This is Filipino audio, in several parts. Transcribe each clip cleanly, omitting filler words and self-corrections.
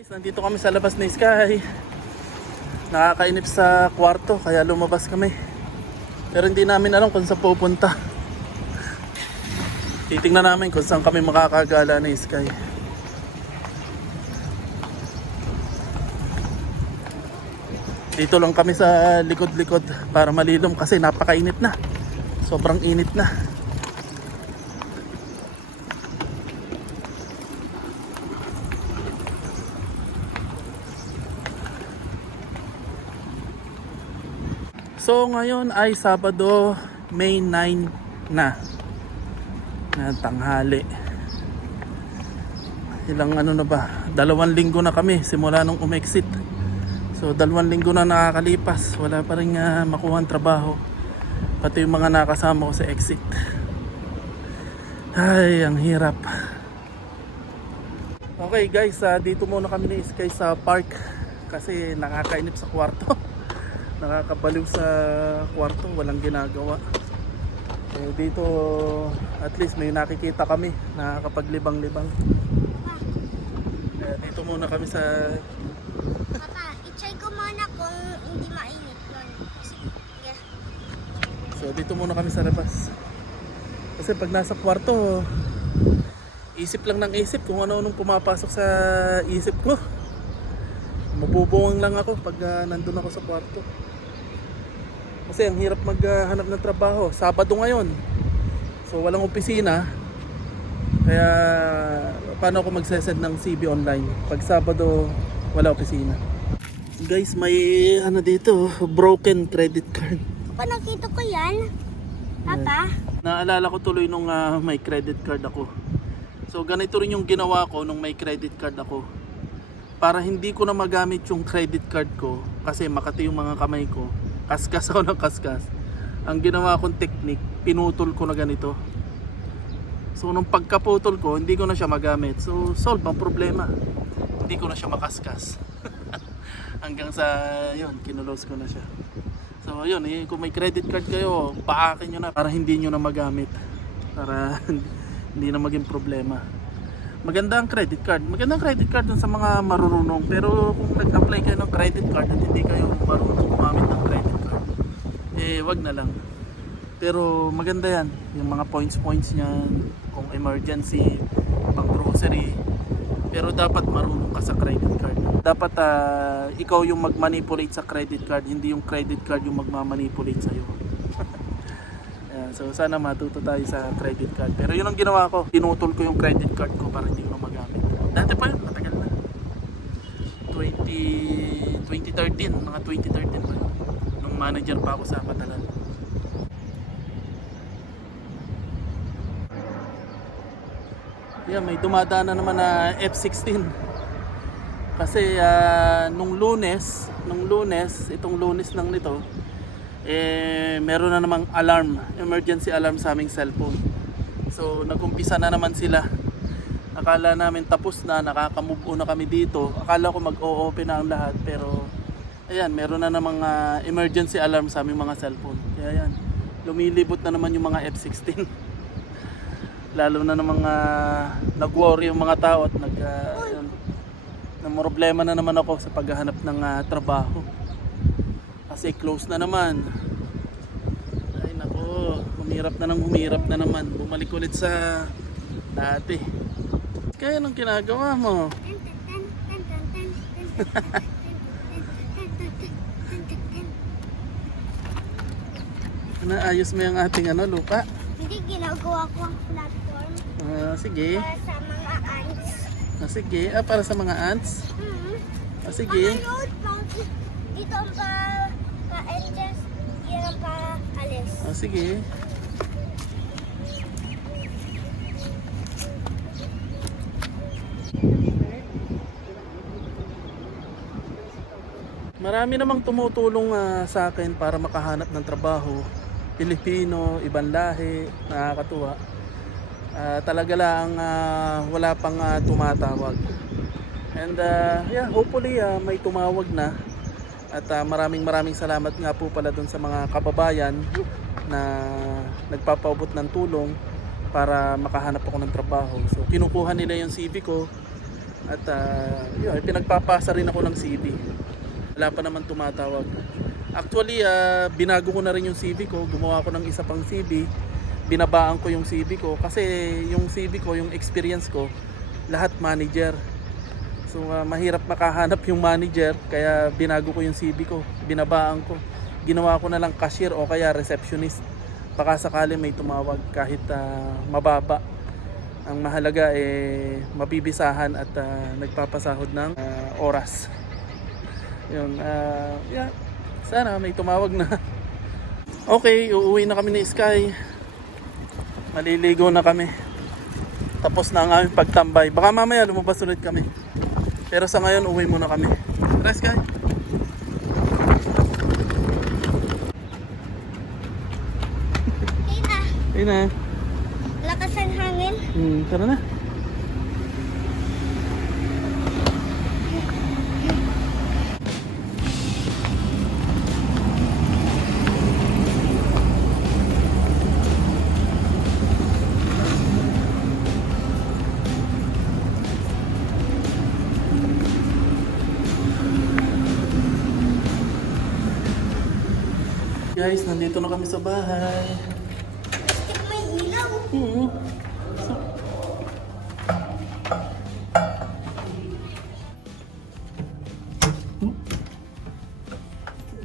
Guys, nandito kami sa labas ni Sky. Nakakainip sa kwarto kaya lumabas kami. Pero hindi namin alam kung saan pupunta. Titingnan namin kung saan kami makakagala ni Sky. Dito lang kami sa likod-likod para malilom kasi napakainit na. Sobrang init na. So ngayon ay Sabado, May 9 na tanghali. Ilang ano na ba? 2 linggo na kami simula nung umexit. So 2 linggo na nakakalipas. Wala pa rin makuha ang trabaho. Pati yung mga nakasama ko sa exit. Ay, ang hirap. Okay guys, dito muna kami ni Sky sa park. Kasi nakakainip sa kwarto. Nakakabaliw sa kwarto, walang ginagawa. Dito at least may nakikita kami, nakakapaglibang-libang. Dito muna kami sa... Papa, i-try ko muna kung hindi mainit yun. Yeah. So dito muna kami sa labas. Kasi pag nasa kwarto, isip lang ng isip kung ano-anong pumapasok sa isip ko. Mabubuwang lang ako pag nandun ako sa kwarto. Kasi ang hirap maghanap ng trabaho. Sabado ngayon. So walang opisina. Kaya paano ako magsesend ng CV online? Pag Sabado wala opisina. Guys, may ano dito, broken credit card. Papa, nakita ko yan. Papa? Naalala ko tuloy nung may credit card ako. So ganito rin yung ginawa ko nung may credit card ako. Para hindi ko na magamit yung credit card ko kasi makati yung mga kamay ko. Kaskas ako ng kaskas. Ang ginawa kong technique, pinutol ko na ganito. So nung pagkaputol ko, hindi ko na siya magamit. So solve ang problema. Hindi ko na siya makaskas. Hanggang sa yun, kinulos ko na siya. So yun, kung may credit card kayo, paakin nyo na para hindi nyo na magamit. Para hindi na maging problema. Maganda ang credit card. Maganda ang credit card dun sa mga marunong. Pero kung nag-apply kayo ng credit card at hindi kayo marunong gumamit ng credit card, wag na lang. Pero maganda yan. Yung mga points niyan, kung emergency, pang grocery. Pero dapat marunong ka sa credit card. Dapat ikaw yung mag-manipulate sa credit card, hindi yung credit card yung magmamanipulate sa'yo. So sana matuto tayo sa credit card. Pero yun ang ginawa ko. Pinutol ko yung credit card ko para hindi ko na magamit. Dati pa yun, matagal na. 2013, mga 2013 pa yun. Nung manager pa ako sa Patalan. Yeah, may dumadaan na naman na F-16. Kasi nung lunes, itong lunes lang nito, meron na namang alarm, emergency alarm sa aming cellphone. So nagumpisa na naman sila. Akala namin tapos na, nakaka-move on na kami dito. Akala ko mag-o-open na ang lahat, pero ayan, meron na namang emergency alarm sa aming mga cellphone. Kaya ayan, lumilibot na naman yung mga F-16. Lalo na namang nag-worry yung mga tao at problema na naman ako sa paghahanap ng trabaho. Kasi close na naman. Ay nako, humirap na naman. Bumalik ulit sa dati. Kaya anong ginagawa mo? Naayos mo yung ating lupa? Hindi, ginagawa ko ang platform Sige. para sa mga ants. Sige. Para sa mga ants? Sige. Road, dito ang pa-entrance, yan ang pa-alis. Sige. Marami namang tumutulong sa akin para makahanap ng trabaho. Pilipino, ibang lahi, nakakatuwa. Talaga lang wala pang tumatawag. And hopefully may tumawag na. At maraming salamat nga po pala dun sa mga kababayan na nagpapaubot ng tulong para makahanap ako ng trabaho. So kinukuha nila yung CV ko At yun, pinagpapasa rin ako ng CV. Wala pa naman tumatawag. Actually, binago ko na rin yung CV ko. Gumawa ko ng isa pang CV. Binabaan ko yung CV ko. Kasi yung CV ko, yung experience ko, lahat manager. So mahirap makahanap yung manager. Kaya binago ko yung CV ko. Binabaan ko. Ginawa ko na lang cashier o kaya receptionist. Baka sakali may tumawag kahit mababa. Ang mahalaga mabibisahan at nagpapasahod ng oras. Yun, yeah. Sana may tumawag na. Okay, uuwi na kami ni Sky. Maliligo na kami. Tapos na ang aming pagtambay. Baka mamaya lumabas ulit kami. Pero sa ngayon, uwi muna kami. Tara, Sky. Hey na, Ayun na. lakas ang hangin. Tara na. Guys, nandito na kami sa bahay. May ilaw.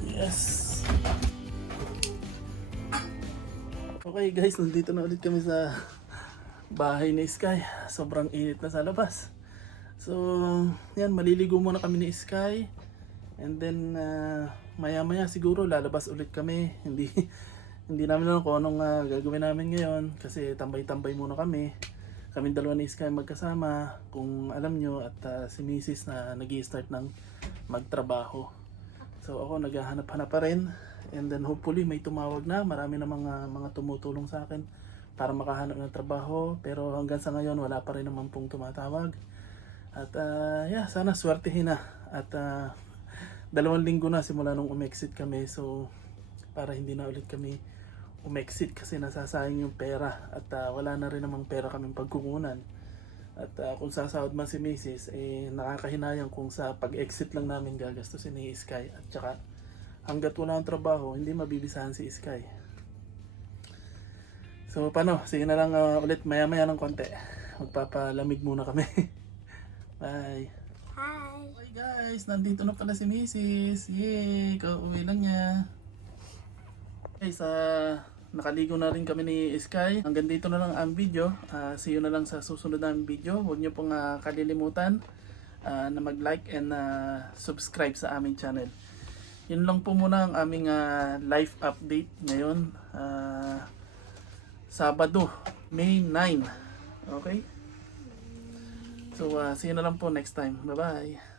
Yes. Okay guys, nandito na ulit kami sa bahay ni Sky. Sobrang init na sa labas. So, yan, maliligo muna kami ni Sky. And then, maya-maya siguro lalabas ulit kami. Hindi namin alam kung anong gagawin namin ngayon. Kasi tambay-tambay muna kami. Kaming dalawa ni Sky magkasama. Kung alam nyo, at si Mrs. na nag-i-start ng magtrabaho. So ako naghahanap-hanap pa rin. And then hopefully may tumawag na. Marami na mga tumutulong sa akin para makahanap ng trabaho. Pero hanggang sa ngayon wala pa rin naman pong tumatawag. At yeah, sana swertehin na. At 2 linggo na simula nung umexit kami. So para hindi na ulit kami umexit kasi nasasayang yung pera. At wala na rin namang pera kaming pagkukunan. At kung sasahod man si Mrs. Nakakahinayang kung sa pag-exit lang namin gagastusin ni Sky. At saka hanggat wala ang trabaho, hindi mabibisahan si Sky. So paano, sige na lang ulit maya-maya ng konti. Magpapalamig muna kami. Bye. Hi. Hi guys, nandito na pala si Mrs. Yay, kauwi lang niya. Guys, nakaligo na rin kami ni Sky. Hanggang dito na lang ang video. See you na lang sa susunod na video. Huwag niyo pong kalilimutan na mag-like and subscribe sa aming channel. Yun lang po muna ang aming life update ngayon. Sabado, May 9. Okay? So, see you na lang po next time. Bye-bye.